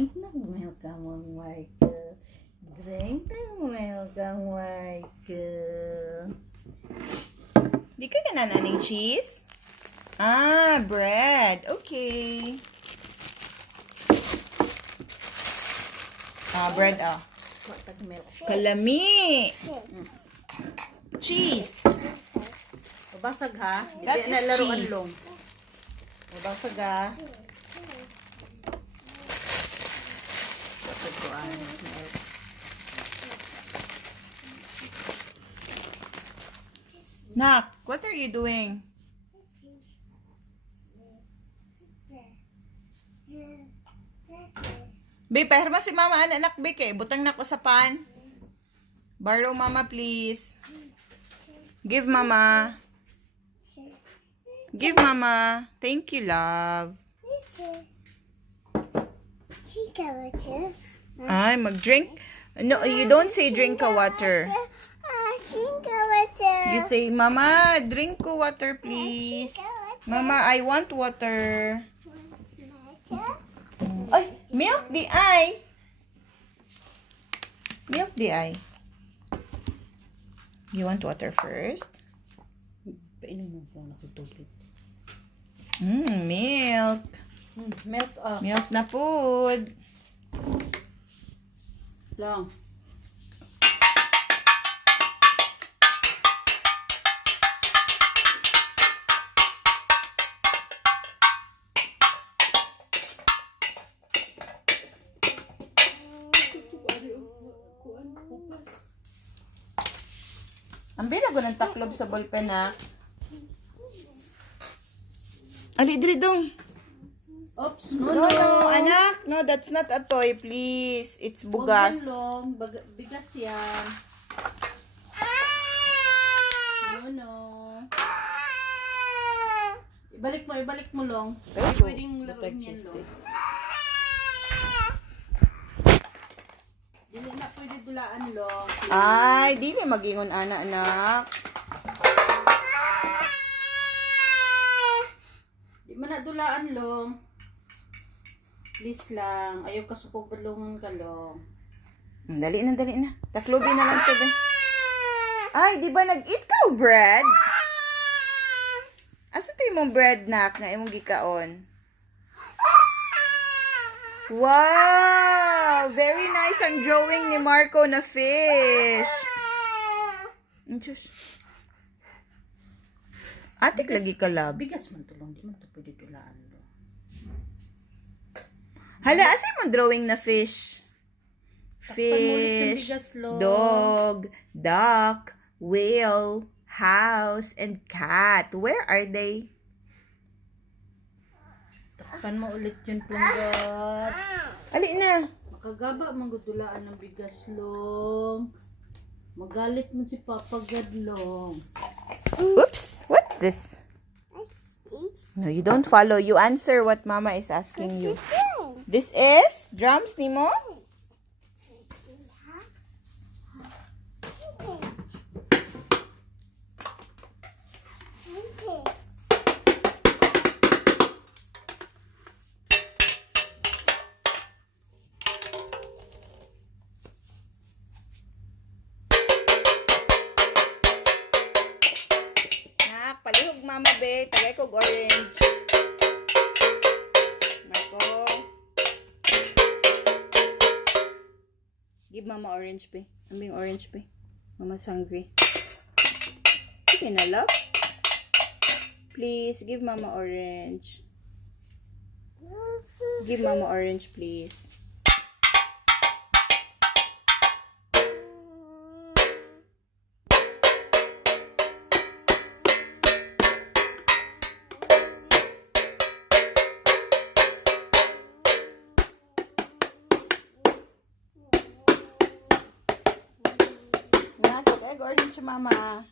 Drink ng milk ang Michael. Drink ng milk ang Michael. Di ka ng cheese? Ah, bread. Okay. Ah, bread ah. Watag milk. Kalami. Cheese. Babasag ha. That Hindi is na laruan cheese. long. Babasag ha. Watag ko milk. Nak, what are you doing? Be, paherma si mama anak be kay butang na ko sa pan. Borrow mama please. Give mama. Give mama. Thank you, love. Ay, mag-drink. No, you don't say drink a water. You say, Mama, drink ko water, please. Mama, I want water. Ay, milk the eye. Milk the eye. You want water first? Painom mo po na tubig. Milk. Milk Milk na food. Long. Ang binago ng taklob sa ballpen, na. Ali, diri dong. Oops, No, no, anak. No, that's not a toy, please. It's bugas. Long. Bigas yan. No. Ibalik mo long. Ay, Pwedeng laruin yan long. Dili na pwede dulaan long. Ay, di na magingon anak. Di man na dulaan long. Please lang. Ayaw kasukog balungan ka long. Dali na. Taklobin na lang to, be. Ay, di ba nag-eat ka o bread? Asa tayo mong bread, nak, nga imong gikaon? Wow! Very nice ang drawing ni Marco na fish. Diyos. Atik lagi ka, lab. Bigas man to long. Di man to pwede dulaan long. Hala, asa yung drawing na fish? Takpan mo ulit yung Fish, bigas, Lo. dog, duck, whale, house, and cat. Where are they? Takpan mo ulit yun plunggat. Ali na. Makagaba manggudulaan ng bigas long. Magalit mo si Papa God long. Oops, what's this? No, you don't follow. You answer what Mama is asking you. This is drums, Nemo? Nak, palihog Mama be. Tagay kog orange. Marco. Give Mama orange be. Ambing orange be. Mama's hungry. Sige na, love. Please, give Mama orange. Give Mama orange, please. Nak, egg orange, Mama.